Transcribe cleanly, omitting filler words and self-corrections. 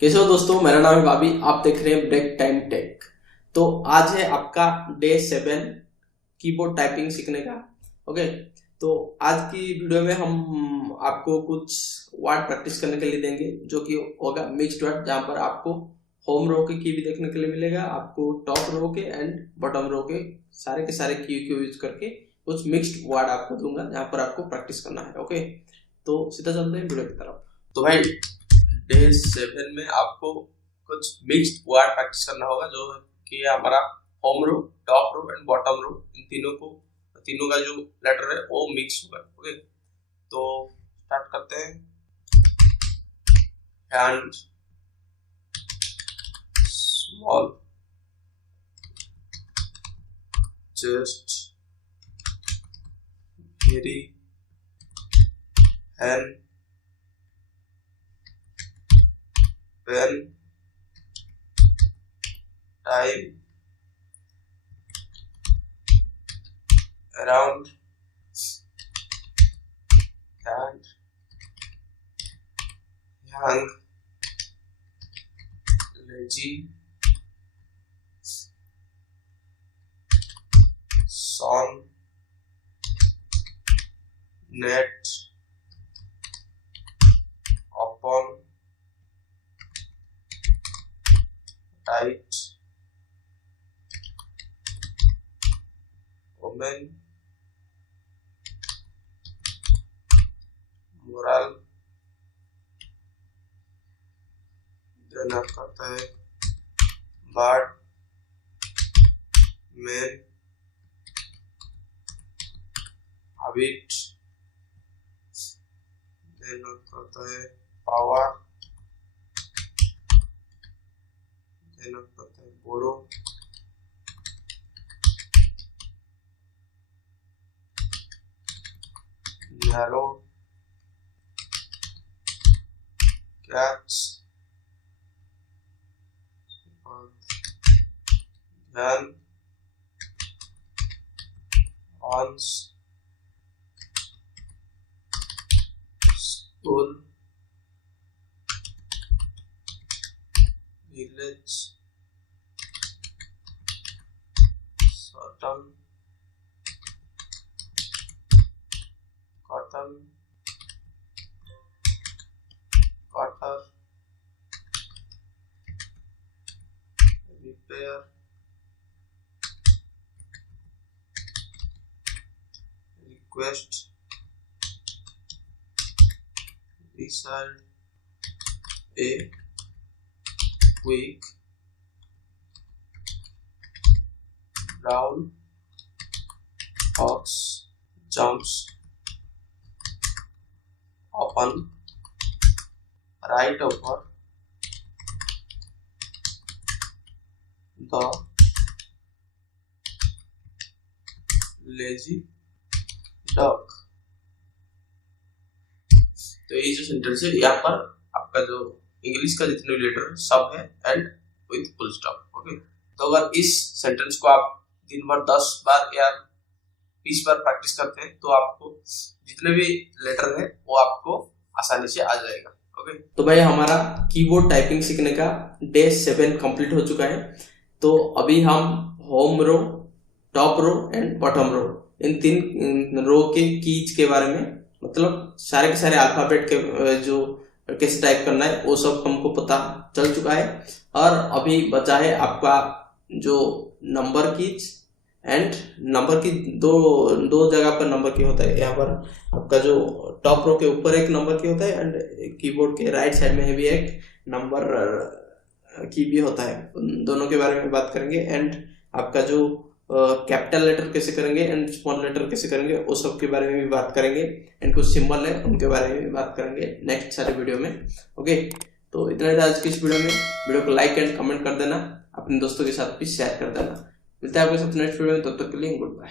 कैसे हो दोस्तों, मेरा नाम है भाभी। आप देख रहे हैं ब्रेक टाइम टेक। तो आज है आपका डे 7 कीबोर्ड टाइपिंग सीखने का। ओके, तो आज की वीडियो में हम आपको कुछ वर्ड प्रैक्टिस करने के लिए देंगे, जो कि होगा मिक्स्ड वर्ड, जहां पर आपको होम रो के की भी देखने के लिए मिलेगा, आपको टॉप रो के एंड बॉटम रो के सारे की को यूज करके कुछ मिक्स्ड वर्ड आपको दूंगा, जहां पर आपको प्रैक्टिस करना है। ओके, तो सीधा चलते हैं वीडियो की तरफ। तो भाई, डे 7 में आपको कुछ मिक्स्ड वर्ड प्रैक्टिस करना होगा, जो कि हमारा home row, top row and bottom row, इन तीनों का जो लेटर है वो मिक्स होगा। ओके, तो स्टार्ट करते हैं। Hand, small, chest, very, hand, pen, time, around, and, young, lazy, song, net, open, tight, woman, moral, देना करता है बर्ड, मैन, हैबिट, देना करता है पावर, देना करता है बोरो, नैरो, कैच, ध्यान, once, school, village, certain, cotton, cutter, repair, request, decide, a, quick, brown, ox, jumps, open, right over, the, lazy dog. तो ये जो सेंटेंस है, यहाँ पर आपका जो इंग्लिश का जितने भी लेटर सब है and with full stop. Okay, तो अगर इस सेंटेंस को आप दिन भर 10 बार या 20 बार प्रैक्टिस करते हैं, तो आपको जितने भी लेटर है वो आपको आसानी से आ जाएगा। ओके, तो भाई हमारा कीबोर्ड टाइपिंग सीखने का डे 7 कंप्लीट हो चुका है। तो अभी हम home row, top row and bottom row, इन 3 रो के कीज के बारे में, मतलब सारे के सारे अल्फाबेट के जो कैसे टाइप करना है वो सब हमको पता चल चुका है। और अभी बचा है आपका जो नंबर कीज एंड नंबर की दो जगह पर नंबर की होता है। यहाँ पर आपका जो टॉप रो के ऊपर एक नंबर की होता है एंड कीबोर्ड के राइट साइड में भी एक नंबर की भी होता है। उन दोनों के बारे में बात करेंगे एंड आपका जो कैपिटल लेटर कैसे करेंगे एंड स्मॉल लेटर कैसे करेंगे वो सब के बारे में भी बात करेंगे एंड कुछ सिंबल है उनके बारे में भी बात करेंगे नेक्स्ट सारे वीडियो में। ओके, तो इतना ही था आज की इस वीडियो को लाइक एंड कमेंट कर देना, अपने दोस्तों के साथ भी शेयर कर देना। मिलते हैं आपके साथ नेक्स्ट वीडियो में, तब तक के लिए गुड बाय।